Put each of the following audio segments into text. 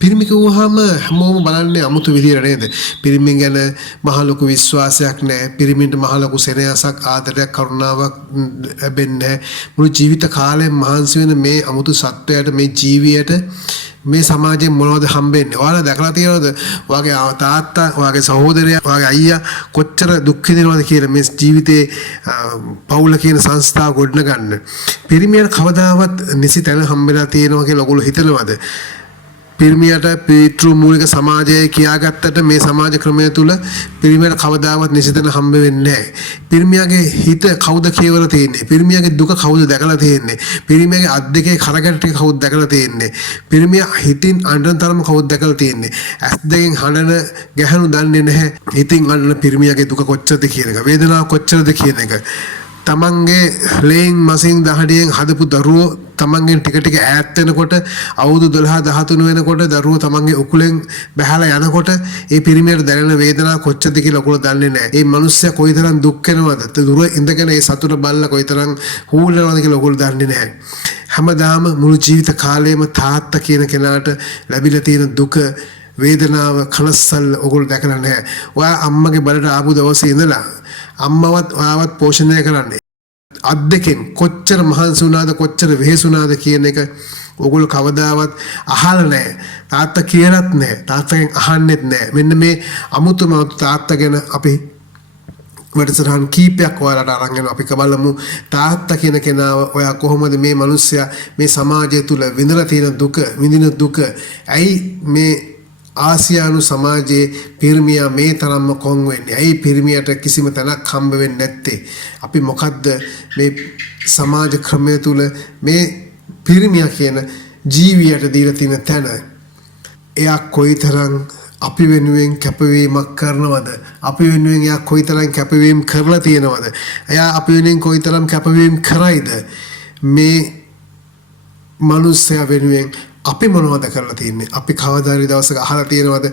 පිරිමි කිව්වහම හැමෝම බලන්නේ අමුතු විදියට නේද? පිරිමින් ගැන මහ ලොකු විශ්වාසයක් නැහැ. පිරිමින්ට මහ ලොකු සෙනෙහසක් ආදරයක් කරුණාවක් ලැබෙන්නේ නැහැ. මුළු ජීවිත කාලෙම මහන්සි වෙන මේ අමුතු සත්වයාට මේ ජීවියට මේ සමාජයෙන් මොනවද හම්බෙන්නේ? ඔයාලා දැකලා තියෙනවද? ඔයාගේ තාත්තා, ඔයාගේ සහෝදරයා, ඔයාගේ අයියා කොච්චර දුක් විඳිනවද කියලා මේ ජීවිතේ පවුල කියන සංස්ථාව ගොඩනගන්න. පිරිමියට කවදාවත් නිසි තැන හම්බෙලා තියෙනවා කියලා ඔයගොල්ලෝ හිතනවද? පිරිමියට පීතෘ මූලික සමාජය කියාගත්තට මේ සමාජ ක්‍රමය තුල පිරිමියට කවදාවත් නිසිතන හම්බ වෙන්නේ නැහැ. පිරිමියාගේ හිත කවුද කියවලා තියෙන්නේ? පිරිමියාගේ දුක කවුද දැකලා තියෙන්නේ? පිරිමියාගේ අත් දෙකේ කරගැට ටික කවුද දැකලා තියෙන්නේ? පිරිමියා හිතින් අඬන තරම කවුද දැකලා තියෙන්නේ? ඇස් දෙකෙන් හඬන ගැහණු දන්නේ නැහැ. හිතින් අඬන පිරිමියාගේ දුක කොච්චරද කියන එක, වේදනාව කොච්චරද කියන එක. තමන්ගේ ලේන් මසින් දහඩියෙන් හදපු දරුවෝ තමන්ගෙන් ටික ටික ඈත් වෙනකොට අවුරුදු 12 13 වෙනකොට දරුවෝ තමන්ගේ උකුලෙන් බහැලා යනකොට ඒ පිරිමියට දැනෙන වේදනාව කොච්චරද කියලා ඔයගොල්ලෝ දන්නේ නැහැ. ඒ මිනිස්සයා කොයිතරම් දුක් වෙනවද? දුර ඉඳගෙන ඒ සතුට බල්ලා කොයිතරම් හූල්නවද කියලා ඔයගොල්ලෝ දන්නේ නැහැ. හැමදාම මුළු ජීවිත කාලයම තාත්තා කියන කෙනාට ලැබිලා තියෙන දුක වේදනාව කනස්සල්ල ඔයගොල්ලෝ දැකලා නැහැ. ඔයා අම්මගේ බඩට ආපු දවසේ ඉඳලා අම්මවත් ඔයාවත් පෝෂණය කරන්නේ අත් දෙකෙන් කොච්චර මහන්සි වුණාද කොච්චර වෙහෙසුණාද කියන එක ඔයගොල්ලෝ කවදාවත් අහලා නැහැ. තාත්තා කියලාත් නැහැ. තාත්තගෙන් අහන්නෙත් නැහැ. මෙන්න මේ අමුතුම තාත්තා ගැන අපි වැඩසටහන් කීපයක් ඔයාලට අරන් යනවා. අපි බලමු තාත්තා කියන කෙනාව ඔයා කොහොමද මේ මිනිස්සයා මේ සමාජය තුල විඳලා තියෙන දුක විඳින දුක ඇයි මේ ආසියානු සමාජයේ පිරිමියා මේ තරම්ම කොන් වෙන්නේ? ඇයි පිරිමියට කිසිම තැනක් හම්බ වෙන්නේ නැත්තේ? අපි මොකද්ද මේ සමාජ ක්‍රමය තුල මේ පිරිමියා කියන ජීවියට දීලා තියෙන තැන? එයා කොයිතරම් අපි වෙනුවෙන් කැපවීමක් කරනවද? අපි වෙනුවෙන් එයා කොයිතරම් කැපවීම කරලා තියෙනවද? එයා අපි වෙනුවෙන් කොයිතරම් කැපවීම කරයිද? මේ මනුස්සයා වෙනුවෙන් අපි මොනවද කරලා තියෙන්නේ? අපි කවදාරි දවසක අහලා තියෙනවද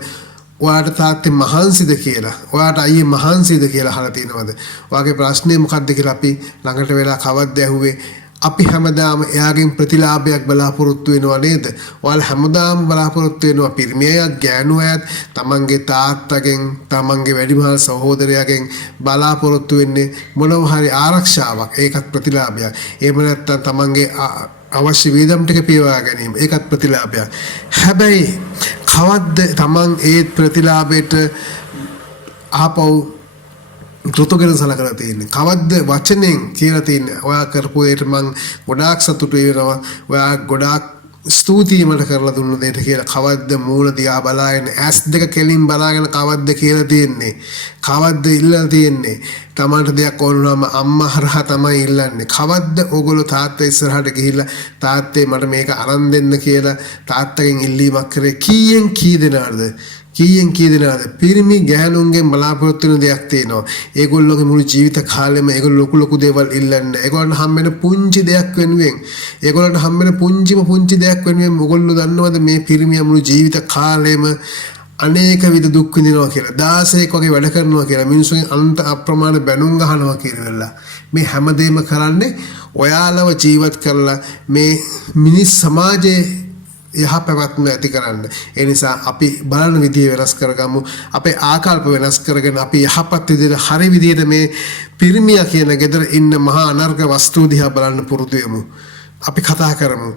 ඔයාට තාත්තේ මහන්සිද කියලා? ඔයාට අයියේ මහන්සිද කියලා අහලා තියෙනවද? ඔයාගේ ප්‍රශ්නේ මොකක්ද කියලා අපි ළඟට වෙලා කවද්ද ඇහුවේ? අපි හැමදාම එයාගෙන් ප්‍රතිලාභයක් බලාපොරොත්තු වෙනවා නේද? ඔයාලා හැමදාම බලාපොරොත්තු වෙනවා පිරිමියත් ගෑනුවයත් තමන්ගේ තාත්තගෙන් තමන්ගේ වැඩිමහල් සහෝදරයාගෙන් බලාපොරොත්තු වෙන්නේ මොනවා හරි ආරක්ෂාවක්. ඒකත් ප්‍රතිලාභයක්. එහෙම නැත්නම් තමන්ගේ අවශ්‍ය වේදම් ටික පියවා ගැනීම ඒකත් ප්‍රතිලාභයක්. හැබැයි කවද්ද තමන් ඒ ප්‍රතිලාභයට ආපහු කෘතඥ සලකලා තියෙන්නේ? කවද්ද වචනෙන් කියලා තියෙන්නේ? ඔයා කරපු ඒට මං ගොඩාක් සතුටු වෙනවා. ඔයා ගොඩාක් ස්තුතියි මට කරලා දුන්න දෙයට කියලා කවද්ද මූල දිහා බලාගෙන ඇස් දෙක කෙලින් බලාගෙන කවද්ද කියලා තියෙන්නේ? කවද්ද ඉල්ලලා තියෙන්නේ? තමන්ට දෙයක් ඕනනම් අම්මා හරහා තමයි ඉල්ලන්නේ. කවද්ද ඕගොල්ලෝ තාත්තා ඉස්සරහට ගිහිල්ලා තාත්තේ මට මේක අරන් දෙන්න කියලා තාත්තගෙන් ඉල්ලීමක් කරේ? කීයෙන් කී දෙනාද? පිරිමි ගෑනුන්ගෙන් බලාපොරොත්තු වෙන දෙයක් තියෙනවා. ඒගොල්ලෝගේ මුළු ජීවිත කාලෙම ඒගොල්ලෝ ලොකු දේවල් ඉල්ලන්නේ. ඒගොල්ලන්ට හම්බෙන පුංචි දෙයක් වෙනුවෙන් පුංචි දෙයක් වෙනුවෙන් ඔයගොල්ලෝ දන්නවද මේ පිරිමියා මුළු ජීවිත කාලෙම අනේක විද දුක් විඳිනවා කියලා. 16ක් වගේ වැඩ කරනවා කියලා. මිනිස්සුන්ගෙන් අනන්ත අප්‍රමාණ බැනුම් ගහනවා කියලා. මේ හැමදේම කරන්නේ ඔයාලව ජීවත් කරලා මේ මිනිස් සමාජයේ යහපැවැත්ම ඇති කරන්න. ඒ නිසා අපි බලන විදිය වෙනස් කරගමු. අපේ ආකල්ප වෙනස් කරගෙන අපි යහපත් විදියට හරි විදියට මේ පිරිමියා කියන ගෙදර ඉන්න මහා අනර්ග වස්තු දිහා බලන්න පුරුදු වෙමු. අපි කතා කරමු.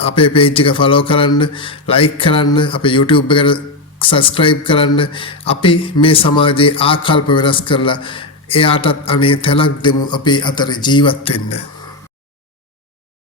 අපේ page එක follow කරන්න, like කරන්න, අපේ YouTube එකට subscribe කරන්න. අපි මේ සමාජයේ ආකල්ප වෙනස් කරලා එයාටත් අනේ තැනක් දෙමු අපේ අතර ජීවත් වෙන්න.